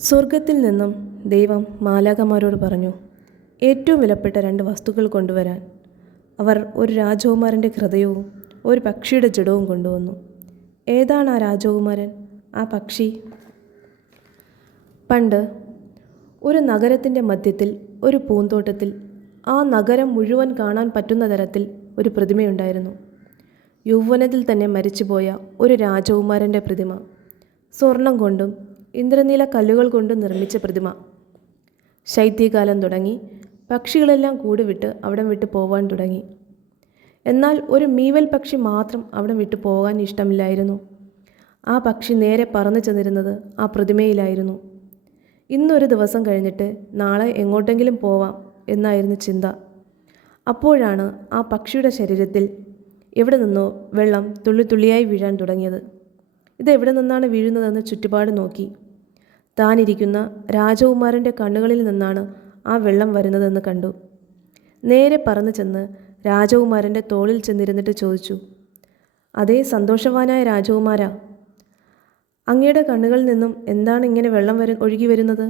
സ്വർഗത്തിൽ നിന്നും ദൈവം മാലാഖമാരോട് പറഞ്ഞു, ഏറ്റവും വിലപ്പെട്ട 2 വസ്തുക്കൾ കൊണ്ടുവരാൻ. അവർ ഒരു രാജകുമാരൻ്റെ ഹൃദയവും ഒരു പക്ഷിയുടെ ജഡവും കൊണ്ടുവന്നു. ഏതാണ് ആ രാജകുമാരൻ, ആ പക്ഷി? പണ്ട് ഒരു നഗരത്തിൻ്റെ മധ്യത്തിൽ ഒരു പൂന്തോട്ടത്തിൽ ആ നഗരം മുഴുവൻ കാണാൻ പറ്റുന്ന തരത്തിൽ ഒരു പ്രതിമയുണ്ടായിരുന്നു. യൗവനത്തിൽ തന്നെ മരിച്ചുപോയ ഒരു രാജകുമാരൻ്റെ പ്രതിമ. സ്വർണം കൊണ്ടും ഇന്ദ്രനീല കല്ലുകൾ കൊണ്ടും നിർമ്മിച്ച പ്രതിമ. ശൈത്യകാലം തുടങ്ങി. പക്ഷികളെല്ലാം കൂട് വിട്ട് അവിടം വിട്ട് പോവാൻ തുടങ്ങി. എന്നാൽ ഒരു മീവൽ പക്ഷി മാത്രം അവിടം വിട്ടു പോകാൻ ഇഷ്ടമില്ലായിരുന്നു. ആ പക്ഷി നേരെ പറന്നു ചെന്നിരുന്നത് ആ പ്രതിമയിലായിരുന്നു. ഇന്നൊരു ദിവസം കഴിഞ്ഞിട്ട് നാളെ എങ്ങോട്ടെങ്കിലും പോവാം എന്നായിരുന്നു ചിന്ത. അപ്പോഴാണ് ആ പക്ഷിയുടെ ശരീരത്തിൽ എവിടെ നിന്നോ വെള്ളം തുള്ളി തുള്ളിയായി വീഴാൻ തുടങ്ങിയത്. ഇതെവിടെ നിന്നാണ് വീഴുന്നതെന്ന് ചുറ്റുപാട് നോക്കി. താനിരിക്കുന്ന രാജകുമാരൻ്റെ കണ്ണുകളിൽ നിന്നാണ് ആ വെള്ളം വരുന്നതെന്ന് കണ്ടു. നേരെ പറന്നു ചെന്ന് രാജകുമാരൻ്റെ തോളിൽ ചെന്നിരുന്നിട്ട് ചോദിച്ചു, അതേ സന്തോഷവാനായ രാജകുമാരാ, അങ്ങയുടെ കണ്ണുകളിൽ നിന്നും എന്താണ് ഇങ്ങനെ വെള്ളം ഒഴുകി വരുന്നത്?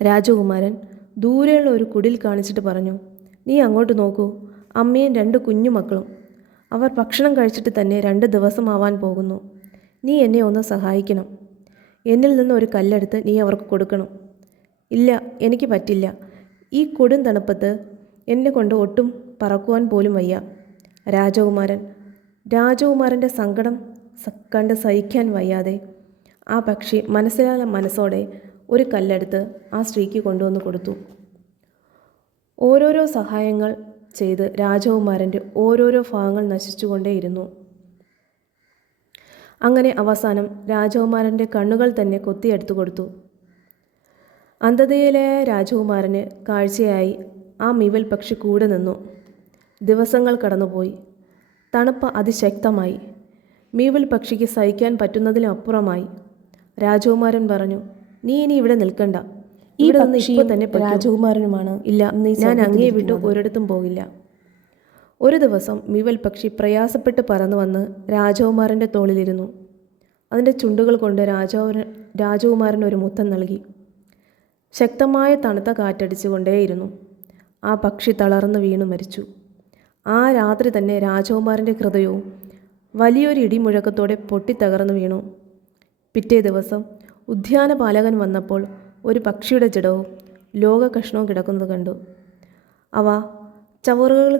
രാജകുമാരൻ ദൂരെയുള്ള ഒരു കുടിൽ കാണിച്ചിട്ട് പറഞ്ഞു, നീ അങ്ങോട്ട് നോക്കൂ, അമ്മയും 2 കുഞ്ഞുമക്കളും. അവർ ഭക്ഷണം കഴിച്ചിട്ട് തന്നെ 2 ദിവസമാവാൻ പോകുന്നു. നീ എന്നെ ഒന്ന് സഹായിക്കണം. എന്നിൽ നിന്ന് ഒരു കല്ലെടുത്ത് നീ അവർക്ക് കൊടുക്കണം. ഇല്ല, എനിക്ക് പറ്റില്ല. ഈ കൊടും തണുപ്പത്ത് എന്നെ കൊണ്ട് ഒട്ടും പറക്കുവാൻ പോലും വയ്യ. രാജകുമാരൻ്റെ സങ്കടം കണ്ട് സഹിക്കാൻ വയ്യാതെ ആ പക്ഷി മനസ്സോടെ ഒരു കല്ലെടുത്ത് ആ സ്ത്രീക്ക് കൊണ്ടുവന്ന് കൊടുത്തു. ഓരോരോ സഹായങ്ങൾ ചെയ്ത് രാജകുമാരൻ്റെ ഓരോരോ ഭാഗങ്ങൾ നശിച്ചുകൊണ്ടേയിരുന്നു. അങ്ങനെ അവസാനം രാജകുമാരൻ്റെ കണ്ണുകൾ തന്നെ കൊത്തിയെടുത്തു കൊടുത്തു. അന്ധതയിലായ രാജകുമാരന് കാഴ്ചയായി ആ മീവൽ പക്ഷി കൂടെ നിന്നു. ദിവസങ്ങൾ കടന്നുപോയി. തണുപ്പ് അതിശക്തമായി. മീവൽ പക്ഷിക്ക് സഹിക്കാൻ പറ്റുന്നതിലും അപ്പുറമായി. രാജകുമാരൻ പറഞ്ഞു, നീ ഇനി ഇവിടെ നിൽക്കണ്ട. ഇവിടെ നിന്ന് ഇപ്പോൾ തന്നെ രാജകുമാരനുമാണ്. ഇല്ല, ഞാൻ അങ്ങയെ വിട്ടു ഒരിടത്തും പോകില്ല. ഒരു ദിവസം മീവൽ പക്ഷി പ്രയാസപ്പെട്ട് പറന്നു വന്ന് രാജകുമാരൻ്റെ തോളിലിരുന്നു. അതിൻ്റെ ചുണ്ടുകൾ കൊണ്ട് രാജകുമാരൻ ഒരു മുത്തം നൽകി. ശക്തമായ തണുത്ത കാറ്റടിച്ചുകൊണ്ടേയിരുന്നു. ആ പക്ഷി തളർന്നു വീണു മരിച്ചു. ആ രാത്രി തന്നെ രാജകുമാരൻ്റെ ഹൃദയവും വലിയൊരു ഇടിമുഴക്കത്തോടെ പൊട്ടിത്തകർന്നു വീണു. പിറ്റേ ദിവസം ഉദ്യാനപാലകൻ വന്നപ്പോൾ ഒരു പക്ഷിയുടെ ജഡവും ലോക കഷ്ണവും കിടക്കുന്നത് കണ്ടു. അവ ചവറുകൾ